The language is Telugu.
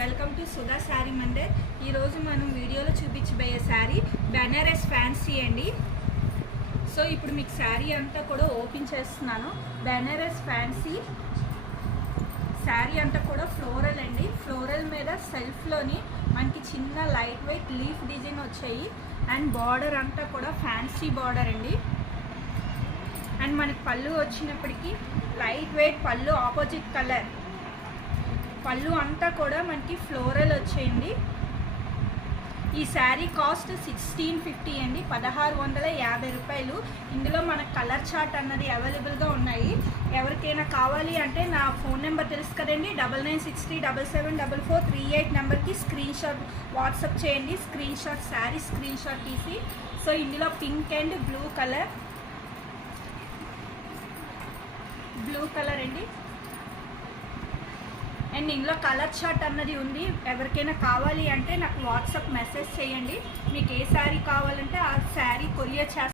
Welcome to Sudha sari Mandir. ఈరోజు మనం వీడియోలో చూపించబోయే శారీ బెనారస్ ఫ్యాన్సీ అండి. సో ఇప్పుడు మీకు శారీ అంతా కూడా ఓపెన్ చేస్తున్నాను. బెనారస్ ఫ్యాన్సీ శారీ అంతా కూడా ఫ్లోరల్ అండి. ఫ్లోరల్ మీద సెల్ఫ్లోని మనకి చిన్న లైట్ వెయిట్ లీఫ్ డిజైన్ వచ్చాయి. అండ్ బార్డర్ అంతా కూడా ఫ్యాన్సీ బార్డర్ అండి. అండ్ మనకి పళ్ళు వచ్చినప్పటికీ లైట్ వెయిట్ పళ్ళు, ఆపోజిట్ కలర్ పళ్ళు అంతా కూడా మనకి ఫ్లోరల్ వచ్చేయండి. ఈ శారీ కాస్ట్ 1650 అండి, 1650 రూపాయలు. ఇందులో మనకు కలర్ చార్ట్ అన్నది అవైలబుల్గా ఉన్నాయి. ఎవరికైనా కావాలి అంటే నా ఫోన్ నెంబర్ తెలుసు కదండి, 9963774438 నెంబర్కి స్క్రీన్ షాట్ వాట్సాప్ చేయండి. Screen shot sari screen shot తీసి. సో ఇందులో పింక్ అండ్ బ్లూ కలర్ అండి. అండ్ ఇందులో కలర్ చార్ట్ అన్నది ఉంది. ఎవరికైనా కావాలి అంటే నాకు వాట్సాప్ మెసేజ్ చేయండి. మీకు ఏ శారీ కావాలంటే ఆ శారీ కొరియర్ చేస్తాను.